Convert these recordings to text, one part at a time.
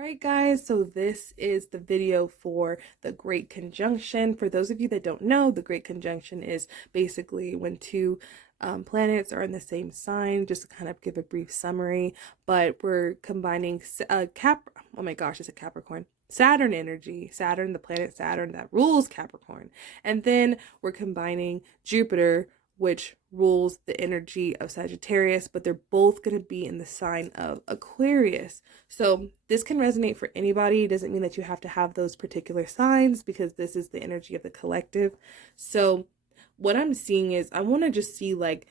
All right, guys, so this is the video for the Great Conjunction. For those of you that don't know, the Great Conjunction is basically when two planets are in the same sign, just to kind of give a brief summary. But we're combining oh my gosh, it's a Capricorn. Saturn energy, Saturn, the planet Saturn that rules Capricorn. And then we're combining Jupiter, which rules the energy of Sagittarius, but they're both going to be in the sign of Aquarius. So this can resonate for anybody. It doesn't mean that you have to have those particular signs because this is the energy of the collective. So what I'm seeing is I want to just see like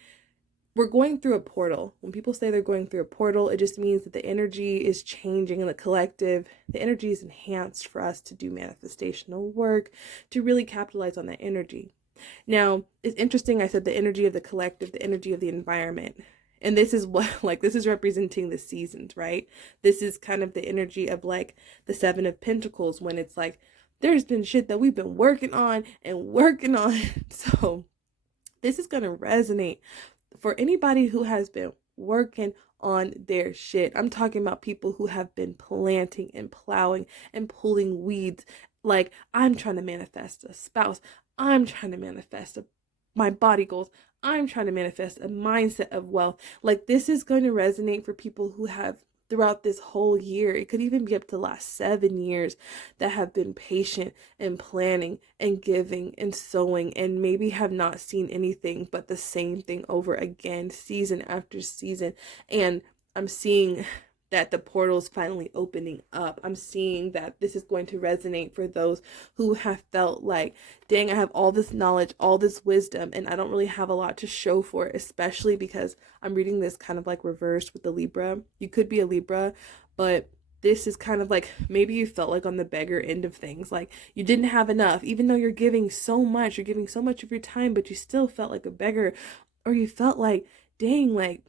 we're going through a portal. When people say they're going through a portal, it just means that the energy is changing in the collective. The energy is enhanced for us to do manifestational work, to really capitalize on that energy. Now, it's interesting, I said the energy of the collective, the energy of the environment. And this is what, like, this is representing the seasons, right? This is kind of the energy of, like, the Seven of Pentacles when it's like, there's been shit that we've been working on and working on. So this is going to resonate for anybody who has been working on their shit. I'm talking about people who have been planting and plowing and pulling weeds. Like, I'm trying to manifest a spouse. I'm trying to manifest my body goals. I'm trying to manifest a mindset of wealth. Like, this is going to resonate for people who have throughout this whole year. It could even be up to the last 7 years that have been patient and planning and giving and sowing and maybe have not seen anything but the same thing over again, season after season. And I'm seeing that the portal's finally opening up. I'm seeing that this is going to resonate for those who have felt like, dang, I have all this knowledge, all this wisdom, and I don't really have a lot to show for it, especially because I'm reading this kind of like reversed with the Libra. You could be a Libra, but this is kind of like maybe you felt like on the beggar end of things, like you didn't have enough, even though you're giving so much, you're giving so much of your time, but you still felt like a beggar, or you felt like, dang, like,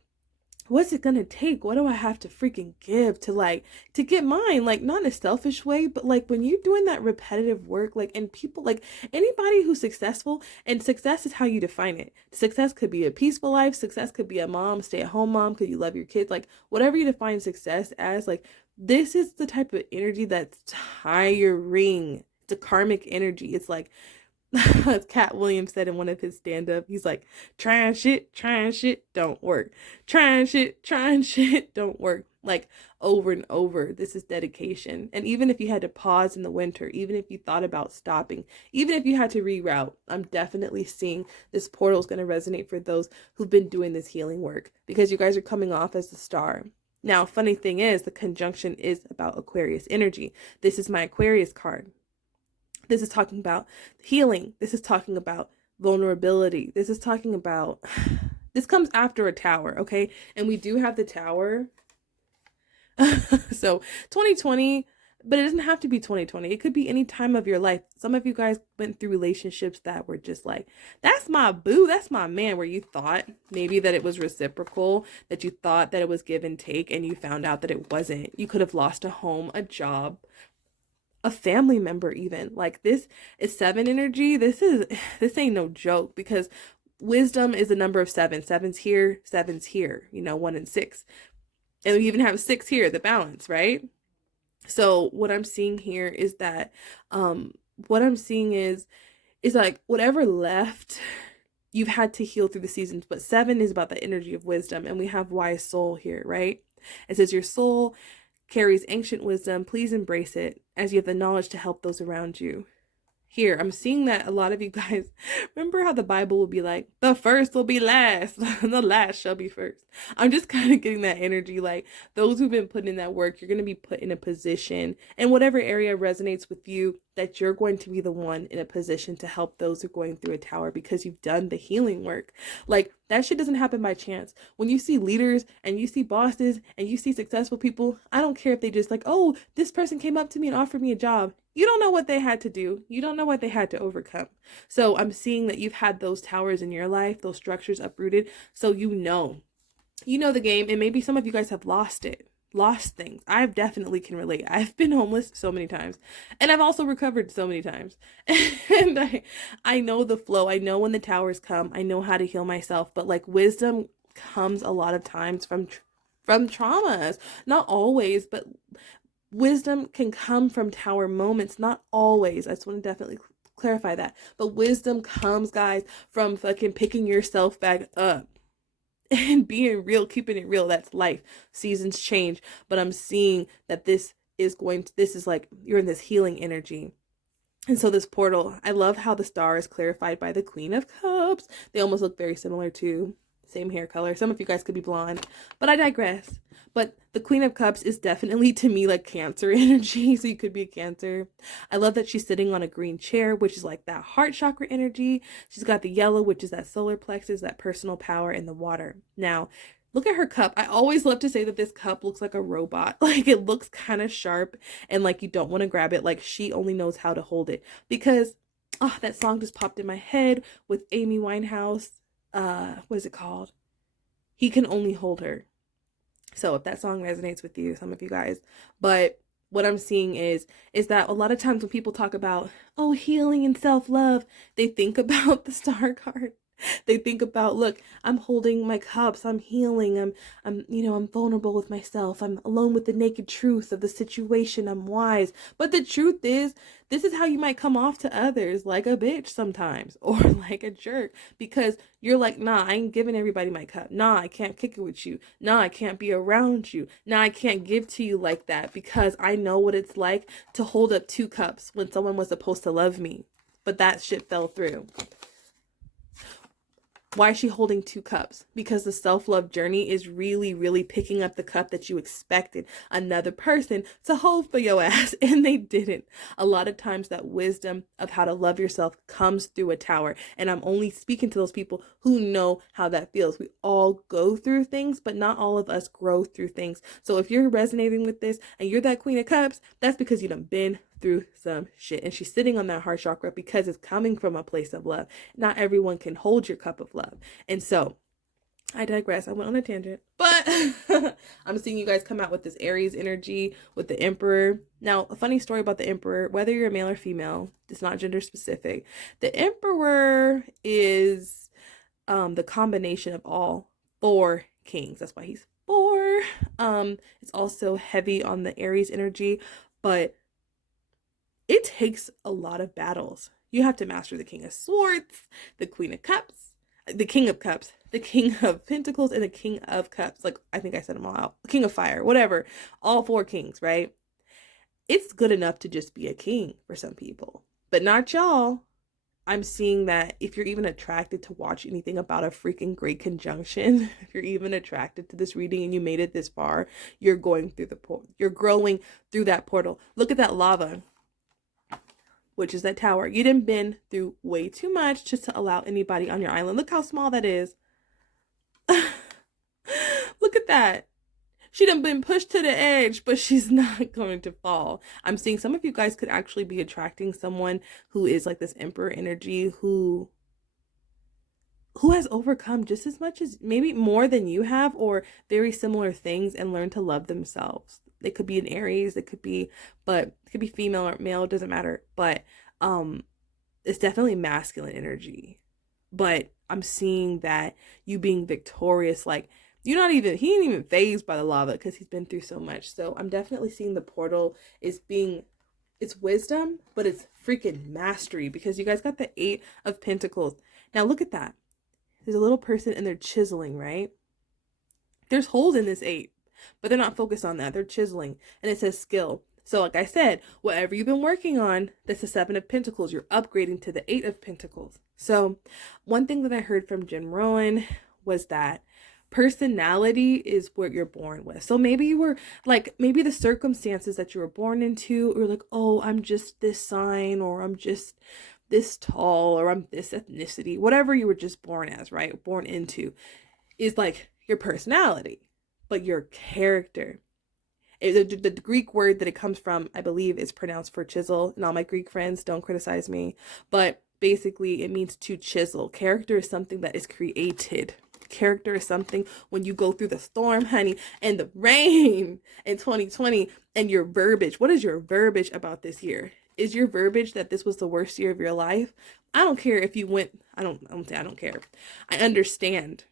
what's it gonna take? What do I have to freaking give to get mine? Like, not in a selfish way, but like when you're doing that repetitive work, like, and people, like anybody who's successful, and success is how you define it. Success could be a peaceful life. Success could be a mom, stay-at-home mom, because you love your kids. Like, whatever you define success as, like, this is the type of energy that's tiring. It's a karmic energy. It's like, as Cat Williams said in one of his stand-up, he's like, trying shit, don't work. Trying shit, don't work. Like, over and over. This is dedication. And even if you had to pause in the winter, even if you thought about stopping, even if you had to reroute, I'm definitely seeing this portal is going to resonate for those who've been doing this healing work, because you guys are coming off as the star. Now, funny thing is, the conjunction is about Aquarius energy. This is my Aquarius card. This is talking about healing. This is talking about vulnerability. This is talking about, this comes after a tower, okay? And we do have the tower. So 2020, but it doesn't have to be 2020. It could be any time of your life. Some of you guys went through relationships that were just like, that's my boo, that's my man, where you thought maybe that it was reciprocal, that you thought that it was give and take, and you found out that it wasn't. You could have lost a home, a job, a family member, even. Like, this is 7 energy. This ain't no joke, because wisdom is a number of 7. Seven's here, 1 and 6. And we even have 6 here, the balance, right? So what I'm seeing here is that what I'm seeing is like whatever left, you've had to heal through the seasons. But 7 is about the energy of wisdom, and we have wise soul here, right? It says your soul carries ancient wisdom. Please embrace it, as you have the knowledge to help those around you. Here, I'm seeing that a lot of you guys, remember how the Bible will be like, the first will be last, the last shall be first. I'm just kind of getting that energy, like those who've been putting in that work, you're going to be put in a position, and whatever area resonates with you, that you're going to be the one in a position to help those who are going through a tower, because you've done the healing work. Like, that shit doesn't happen by chance. When you see leaders and you see bosses and you see successful people, I don't care if they just like, oh, this person came up to me and offered me a job. You don't know what they had to do. You don't know what they had to overcome. So I'm seeing that you've had those towers in your life, those structures uprooted. So you know the game, and maybe some of you guys have lost things. I definitely can relate. I've been homeless so many times, and I've also recovered so many times. And I know the flow. I know when the towers come. I know how to heal myself. But like, wisdom comes a lot of times from traumas. Not always, but wisdom can come from tower moments, not always. I just want to definitely clarify that. But wisdom comes, guys, from fucking picking yourself back up and being real, keeping it real. That's life. Seasons change, but I'm seeing that this is like you're in this healing energy. And so this portal, I love how the star is clarified by the Queen of Cups. They almost look very similar too. Same hair color. Some of you guys could be blonde, but I digress. But the Queen of Cups is definitely, to me, like Cancer energy. So you could be a Cancer. I love that she's sitting on a green chair, which is like that heart chakra energy. She's got the yellow, which is that solar plexus, that personal power, and the water. Now, look at her cup. I always love to say that this cup looks like a robot. Like it looks kind of sharp and like you don't want to grab it. Like she only knows how to hold it. Because, oh, that song just popped in my head with Amy Winehouse. What is it called? He Can Only Hold Her. So if that song resonates with you, some of you guys, but what I'm seeing is that a lot of times when people talk about, oh, healing and self-love, they think about the star card. They think about, look, I'm holding my cups, I'm healing, I'm vulnerable with myself, I'm alone with the naked truth of the situation, I'm wise. But the truth is, this is how you might come off to others, like a bitch sometimes, or like a jerk, because you're like, nah, I ain't giving everybody my cup. Nah, I can't kick it with you. Nah, I can't be around you. Nah, I can't give to you like that because I know what it's like to hold up 2 cups when someone was supposed to love me. But that shit fell through. Why is she holding 2 cups? Because the self-love journey is really, really picking up the cup that you expected another person to hold for your ass, and they didn't. A lot of times that wisdom of how to love yourself comes through a tower, and I'm only speaking to those people who know how that feels. We all go through things, but not all of us grow through things. So if you're resonating with this and you're that Queen of Cups, that's because you done been through some shit, and she's sitting on that heart chakra because it's coming from a place of love. Not everyone can hold your cup of love. And so I digress. I went on a tangent, but I'm seeing you guys come out with this Aries energy with the Emperor. Now, a funny story about the Emperor, whether you're a male or female, it's not gender specific. The Emperor is the combination of all 4 kings. That's why he's 4. It's also heavy on the Aries energy, but it takes a lot of battles. You have to master the King of Swords, the Queen of Cups, the King of Cups, the King of Pentacles, and the King of Cups. Like, I think I said them all out. King of Fire, whatever. All 4 kings, right? It's good enough to just be a king for some people, but not y'all. I'm seeing that if you're even attracted to watch anything about a freaking great conjunction, if you're even attracted to this reading and you made it this far, you're going through you're growing through that portal. Look at that lava, which is that tower. You done been through way too much just to allow anybody on your island. Look how small that is. Look at that. She done been pushed to the edge, but she's not going to fall. I'm seeing some of you guys could actually be attracting someone who is like this Emperor energy, who has overcome just as much as, maybe more than you have, or very similar things, and learned to love themselves. They could be an Aries, it could be female or male, it doesn't matter. But it's definitely masculine energy. But I'm seeing that you being victorious, like he ain't even fazed by the lava because he's been through so much. So I'm definitely seeing the portal it's wisdom, but it's freaking mastery, because you guys got the 8 of Pentacles. Now look at that. There's a little person and they're chiseling, right? There's holes in this 8, but they're not focused on that. They're chiseling, and it says skill. So like I said, whatever you've been working on, that's the 7 of Pentacles. You're upgrading to the 8 of Pentacles. So one thing that I heard from Jim Rohn was that personality is what you're born with. So maybe you were like, maybe the circumstances that you were born into, or like, oh, I'm just this sign, or I'm just this tall, or I'm this ethnicity, whatever you were just born as, right? Born into is like your personality, but your character. The Greek word that it comes from, I believe, is pronounced for chisel. And all my Greek friends, don't criticize me. But basically, it means to chisel. Character is something that is created. Character is something when you go through the storm, honey, and the rain in 2020, and your verbiage. What is your verbiage about this year? Is your verbiage that this was the worst year of your life? I don't care if you went, I don't care. I understand.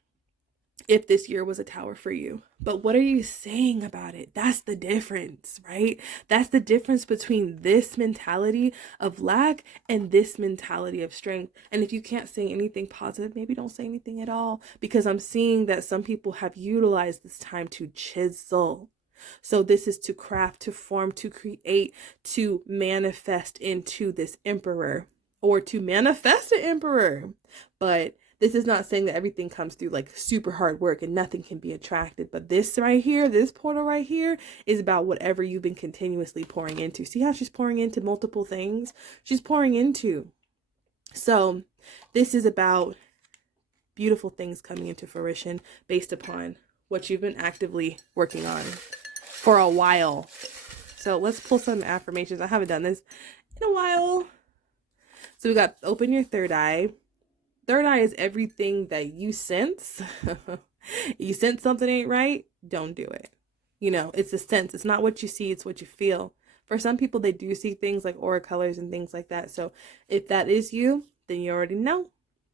if this year was a tower for you. But what are you saying about it? That's the difference, right? That's the difference between this mentality of lack and this mentality of strength. And if you can't say anything positive, maybe don't say anything at all, because I'm seeing that some people have utilized this time to chisel. So this is to craft, to form, to create, to manifest into this emperor, or to manifest an emperor. But this is not saying that everything comes through like super hard work and nothing can be attracted. But this right here, this portal right here, is about whatever you've been continuously pouring into. See how she's pouring into multiple things? She's pouring into. So this is about beautiful things coming into fruition based upon what you've been actively working on for a while. So let's pull some affirmations. I haven't done this in a while. So we got open your third eye. Third eye is everything that you sense. You sense something ain't right, don't do it. You know, it's a sense. It's not what you see, it's what you feel. For some people, they do see things like aura colors and things like that. So if that is you, then you already know.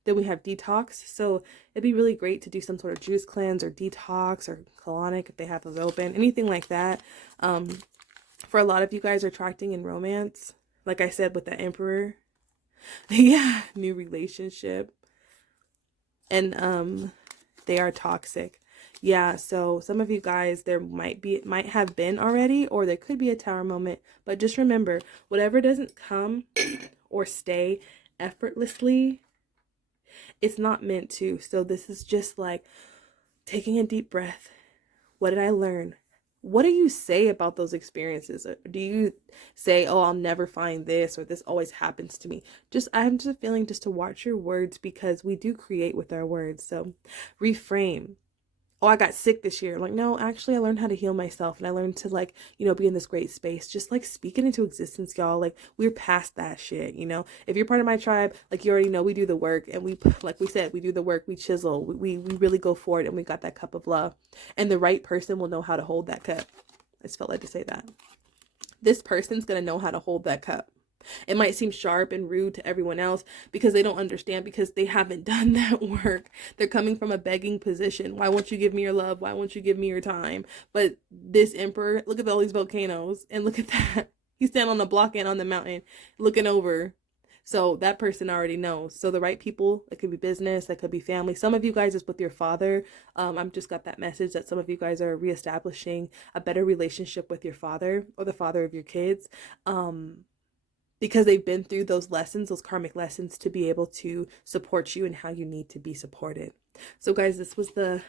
Then we have detox. So it'd be really great to do some sort of juice cleanse or detox or colonic if they have those open, anything like that. For a lot of you guys are attracting in romance, like I said with the Emperor. Yeah, new relationship. And they are toxic. Yeah, so some of you guys, there might have been already, or there could be a tower moment, but just remember, whatever doesn't come or stay effortlessly, it's not meant to. So this is just like taking a deep breath. What did I learn? What do you say about those experiences? Do you say, oh, I'll never find this, or this always happens to me? I'm just feeling just to watch your words, because we do create with our words. So reframe. Oh, I got sick this year. Like, no, actually I learned how to heal myself, and I learned to, like, you know, be in this great space. Just like speak it into existence, y'all. Like, we're past that shit, you know. If you're part of my tribe, like, you already know we do the work, and we, like we said, we do the work, we chisel, we really go for it, and we got that cup of love. And the right person will know how to hold that cup. I just felt like to say that. This person's gonna know how to hold that cup. It might seem sharp and rude to everyone else because they don't understand, because they haven't done that work. They're coming from a begging position. Why won't you give me your love? Why won't you give me your time? But this emperor, look at all these volcanoes, and look at that. He's standing on the block and on the mountain looking over. So that person already knows. So the right people, it could be business, that could be family. Some of you guys is with your father. I've just got that message that some of you guys are reestablishing a better relationship with your father, or the father of your kids. Because they've been through those lessons, those karmic lessons, to be able to support you and how you need to be supported. So guys, this was the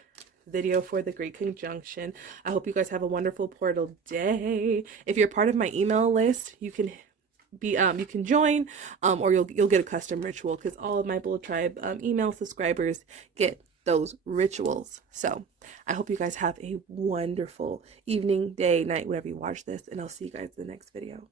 video for the Great Conjunction. I hope you guys have a wonderful portal day. If you're part of my email list, you can you can join, or you'll get a custom ritual, because all of my Bull Tribe email subscribers get those rituals. So I hope you guys have a wonderful evening, day, night, whenever you watch this, and I'll see you guys in the next video.